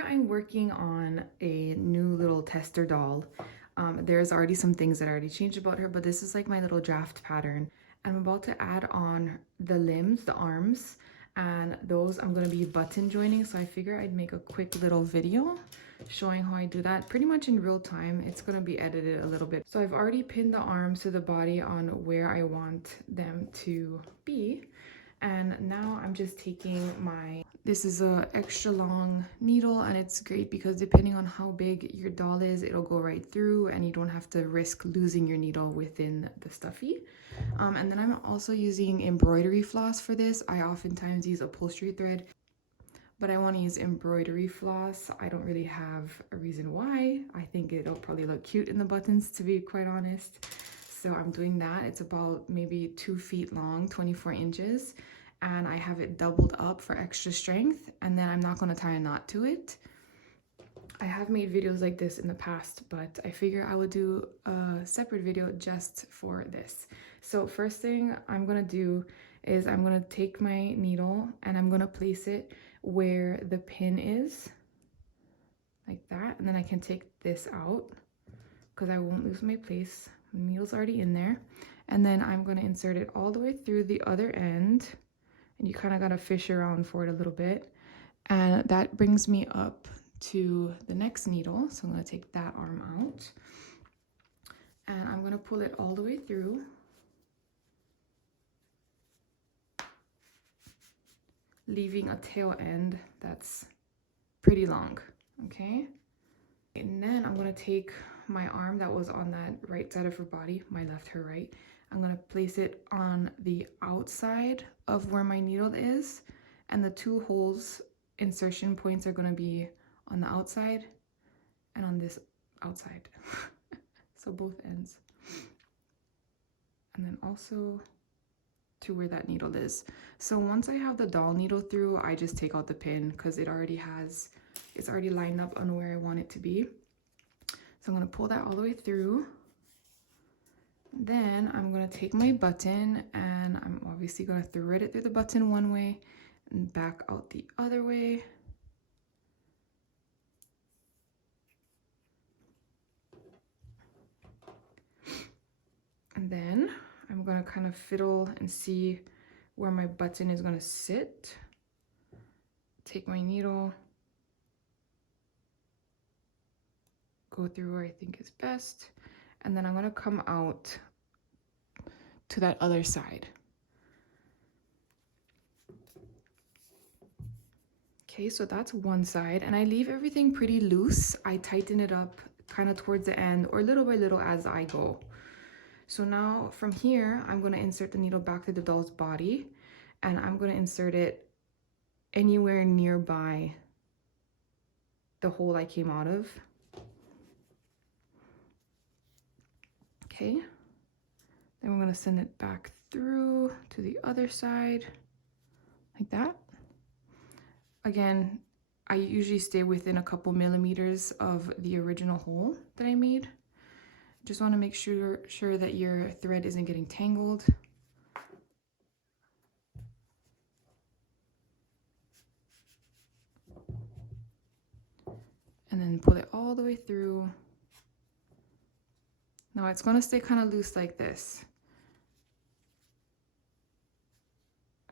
here I'm working on a new little tester doll. There's already some things that I already changed about her, but this is like my little draft pattern. I'm about to add on the limbs, the arms, and those I'm going to be button joining. So I figure I'd make a quick little video showing how I do that pretty much in real time. It's going to be edited a little bit. So I've already pinned the arms to the body on where I want them to be. And now I'm just taking this is a extra long needle, and it's great because depending on how big your doll is, it'll go right through and you don't have to risk losing your needle within the stuffy. And then I'm also using embroidery floss for this. I oftentimes use upholstery thread, but I want to use embroidery floss. I don't really have a reason why. I think it'll probably look cute in the buttons, to be quite honest. So I'm doing that. It's about maybe 2 feet long, 24 inches. And I have it doubled up for extra strength. And then I'm not going to tie a knot to it. I have made videos like this in the past, but I figure I would do a separate video just for this. So first thing I'm going to do is I'm going to take my needle and I'm going to place it where the pin is, like that. And then I can take this out because I won't lose my place. The needle's already in there. And then I'm going to insert it all the way through the other end. And you kind of got to fish around for it a little bit. And that brings me up to the next needle. So I'm going to take that arm out. And I'm going to pull it all the way through. Leaving a tail end that's pretty long, okay? And then I'm going to take my arm that was on that right side of her body, my left, her right. I'm going to place it on the outside of where my needle is, and the 2 holes insertion points are going to be on the outside and on this outside. So both ends. And then also to where that needle is. So once I have the doll needle through, I just take out the pin because it's already lined up on where I want it to be. So I'm going to pull that all the way through. Then I'm going to take my button and I'm obviously going to thread it through the button one way and back out the other way. And then I'm going to kind of fiddle and see where my button is going to sit. Take my needle, go through where I think is best, and then I'm going to come out to that other side. Okay, so that's one side, and I leave everything pretty loose. I tighten it up kind of towards the end or little by little as I go. So now from here, I'm going to insert the needle back to the doll's body, and I'm going to insert it anywhere nearby the hole I came out of. Okay, then we're going to send it back through to the other side, like that. Again, I usually stay within a couple millimeters of the original hole that I made. Just want to make sure that your thread isn't getting tangled. And then pull it all the way through. Now it's going to stay kind of loose like this.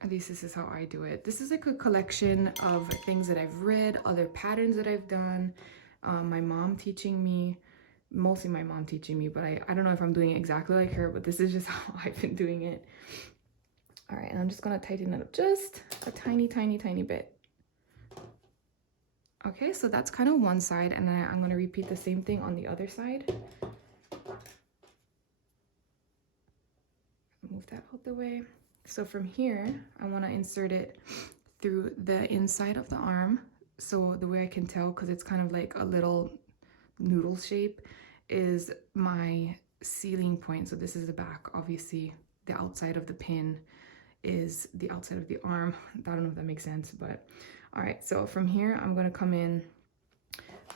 At least this is how I do it. This is like a collection of things that I've read, other patterns that I've done, my mom teaching me, mostly my mom teaching me, but I don't know if I'm doing it exactly like her, but this is just how I've been doing it. All right, and I'm just going to tighten it up just a tiny, tiny, tiny bit. Okay, so that's kind of one side, and then I'm going to repeat the same thing on the other side. Move that out the way. So from here, I want to insert it through the inside of the arm. So the way I can tell, because it's kind of like a little noodle shape, is my sealing point. So this is the back. Obviously, the outside of the pin is the outside of the arm. I don't know if that makes sense, but all right. So from here, I'm going to come in.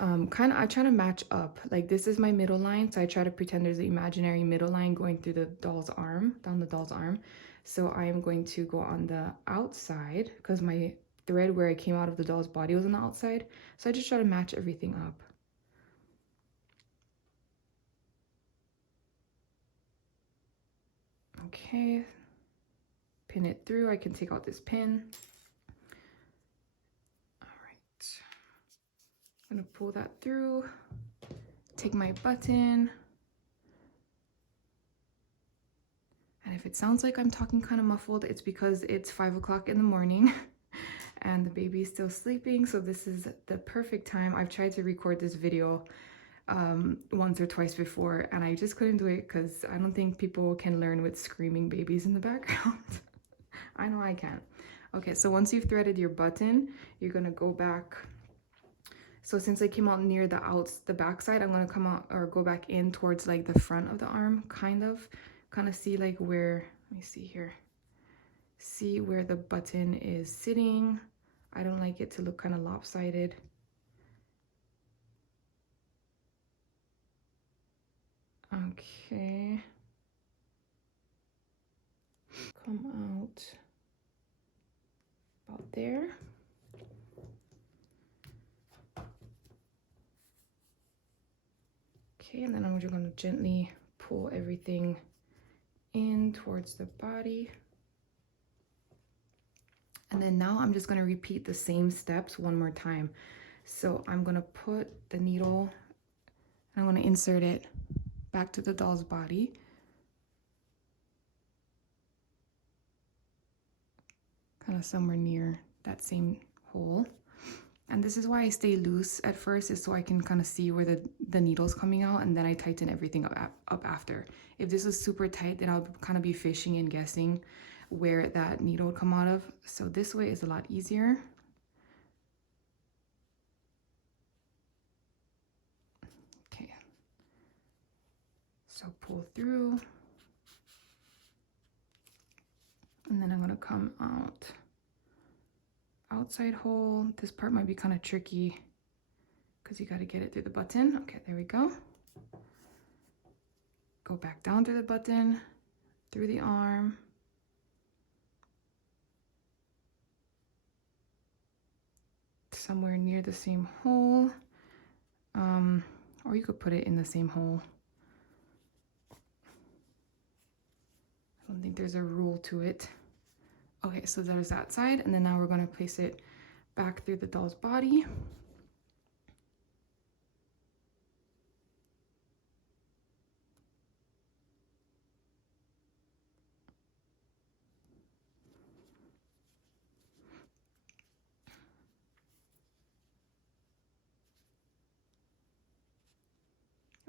I try to match up. Like this is my middle line, so I try to pretend there's an imaginary middle line going through the doll's arm, down the doll's arm. So I am going to go on the outside because my thread where I came out of the doll's body was on the outside. So I just try to match everything up. Okay, pin it through. I can take out this pin. All right, I'm gonna pull that through, take my button. And if it sounds like I'm talking kind of muffled, it's because it's 5 o'clock in the morning and the baby's still sleeping. So this is the perfect time. I've tried to record this video once or twice before and I just couldn't do it because I don't think people can learn with screaming babies in the background. I know I can. Okay, so once you've threaded your button, you're gonna go back. So since I came out near the back side, I'm gonna come out or go back in towards like the front of the arm, kind of see like where, let me see here. See where the button is sitting. I don't like it to look kind of lopsided. Okay. Come out about there. Okay, and then I'm just going to gently pull everything in towards the body. And then now I'm just going to repeat the same steps one more time. So I'm going to put the needle, I'm going to insert it back to the doll's body. Kind of somewhere near that same hole. And this is why I stay loose at first, is so I can kind of see where the needle's coming out, and then I tighten everything up after. If this is super tight, then I'll kind of be fishing and guessing where that needle would come out of. So this way is a lot easier. Okay. So pull through. And then I'm gonna come out. Outside hole. This part might be kind of tricky because you got to get it through the button. Okay, there we go. Go back down through the button, through the arm. Somewhere near the same hole. Or you could put it in the same hole. I don't think there's a rule to it. Okay, so there's that side, and then now we're going to place it back through the doll's body.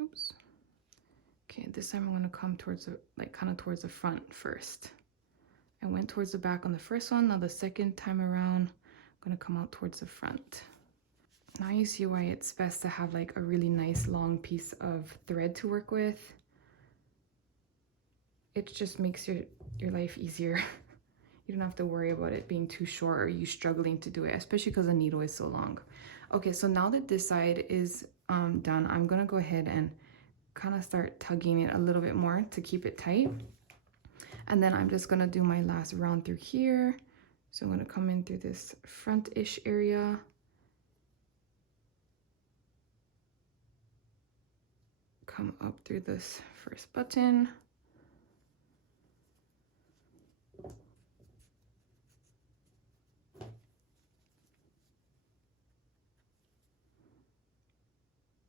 Oops. Okay, this time I'm going to come towards the, kind of towards the front first. I went towards the back on the first one. Now the second time around, I'm going to come out towards the front. Now you see why it's best to have like a really nice long piece of thread to work with. It just makes your life easier. You don't have to worry about it being too short or you struggling to do it, especially because the needle is so long. Okay, so now that this side is done, I'm gonna go ahead and kind of start tugging it a little bit more to keep it tight. And then I'm just gonna do my last round through here. So I'm gonna come in through this front-ish area. Come up through this first button.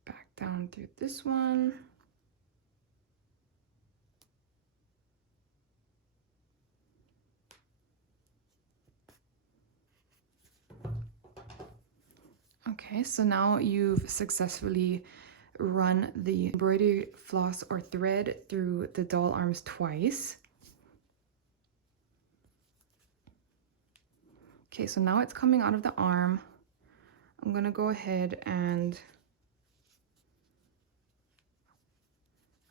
Back down through this one. Okay, so now you've successfully run the embroidery floss or thread through the doll arms twice. Okay, so now it's coming out of the arm. I'm gonna go ahead and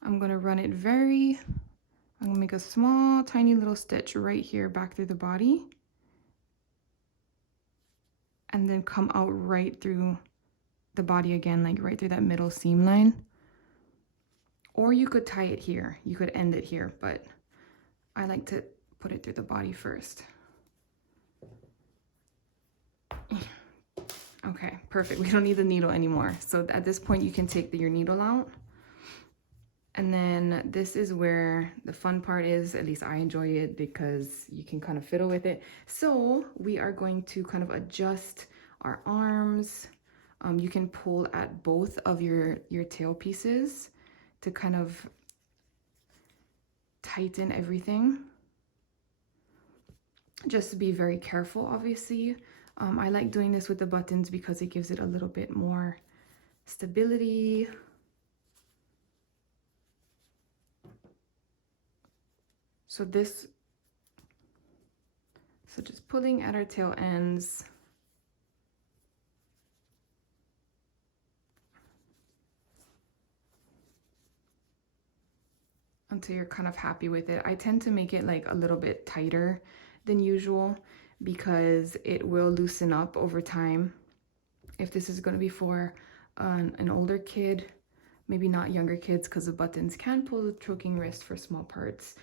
I'm gonna run it I'm gonna make a small, tiny little stitch right here back through the body. And then come out right through the body again, like right through that middle seam line. Or you could tie it here. You could end it here, but I like to put it through the body first. Okay, perfect. We don't need the needle anymore. So at this point you can take your needle out. And then this is where the fun part is, at least I enjoy it because you can kind of fiddle with it. So we are going to kind of adjust our arms. You can pull at both of your tail pieces to kind of tighten everything. Just to be very careful, obviously. I like doing this with the buttons because it gives it a little bit more stability. So just pulling at our tail ends. Until you're kind of happy with it. I tend to make it like a little bit tighter than usual because it will loosen up over time. If this is going to be for an older kid, maybe not younger kids, because the buttons can pull the choking wrist for small parts,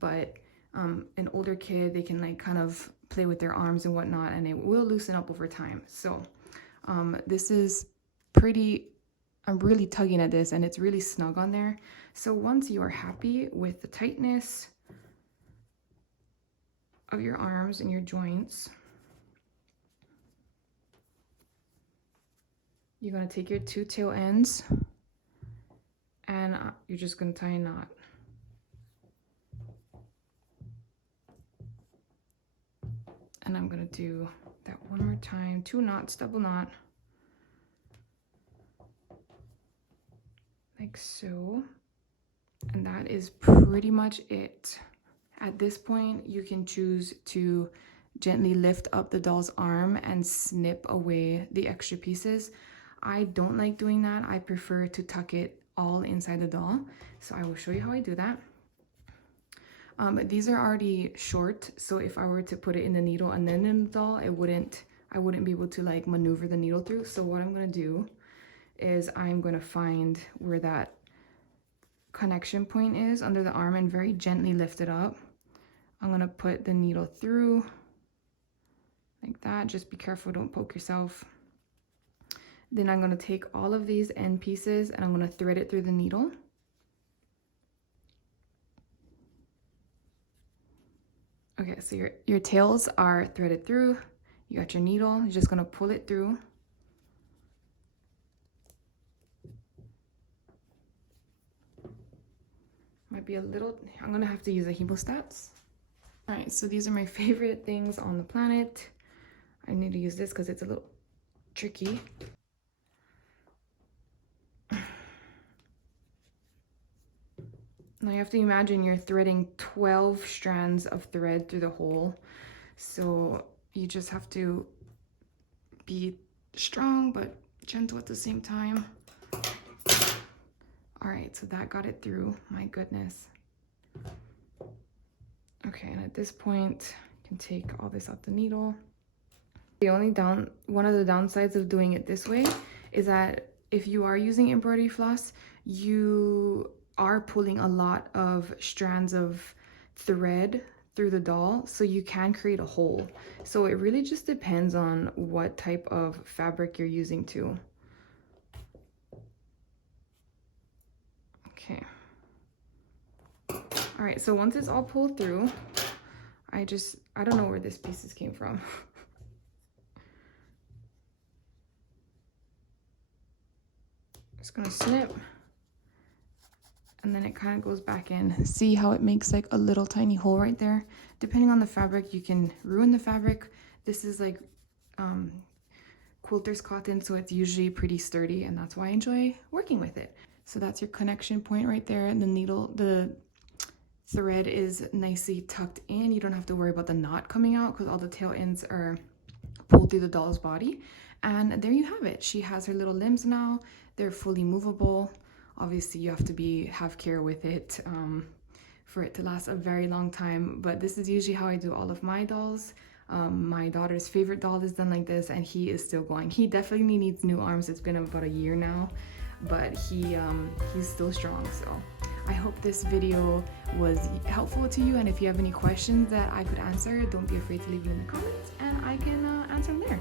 but an older kid, they can like kind of play with their arms and whatnot, and it will loosen up over time. So this is pretty, I'm really tugging at this and it's really snug on there. So once you are happy with the tightness of your arms and your joints, you're going to take your two tail ends and you're just going to tie a knot. And I'm going to do that one more time, 2 knots, double knot, like so. And that is pretty much it. At this point, you can choose to gently lift up the doll's arm and snip away the extra pieces. I don't like doing that. I prefer to tuck it all inside the doll. So I will show you how I do that. These are already short, so if I were to put it in the needle and then in the doll, I wouldn't be able to like maneuver the needle through. So what I'm gonna do is I'm gonna find where that connection point is under the arm and very gently lift it up. I'm gonna put the needle through like that. Just be careful, don't poke yourself. Then I'm gonna take all of these end pieces and I'm gonna thread it through the needle. Okay, so your tails are threaded through. You got your needle, you're just gonna pull it through. Might be a little, I'm gonna have to use a hemostats. All right, so these are my favorite things on the planet. I need to use this because it's a little tricky. Now you have to imagine you're threading 12 strands of thread through the hole. So you just have to be strong but gentle at the same time. All right, so that got it through, my goodness. Okay, and at this point, you can take all this out the needle. One of the downsides of doing it this way is that if you are using embroidery floss, you are pulling a lot of strands of thread through the doll, so you can create a hole. So it really just depends on what type of fabric you're using too. Okay. All right, so once it's all pulled through, I don't know where this pieces came from. Just gonna snip. And then it kind of goes back in. See how it makes like a little tiny hole right there? Depending on the fabric, you can ruin the fabric. This is like quilter's cotton, so it's usually pretty sturdy, and that's why I enjoy working with it. So that's your connection point right there. And the thread is nicely tucked in. You don't have to worry about the knot coming out because all the tail ends are pulled through the doll's body. And there you have it. She has her little limbs now. They're fully movable. Obviously, you have to have care with it for it to last a very long time. But this is usually how I do all of my dolls. My daughter's favorite doll is done like this, and he is still going. He definitely needs new arms. It's been about a year now, but he's still strong. So I hope this video was helpful to you. And if you have any questions that I could answer, don't be afraid to leave them in the comments, and I can answer them there.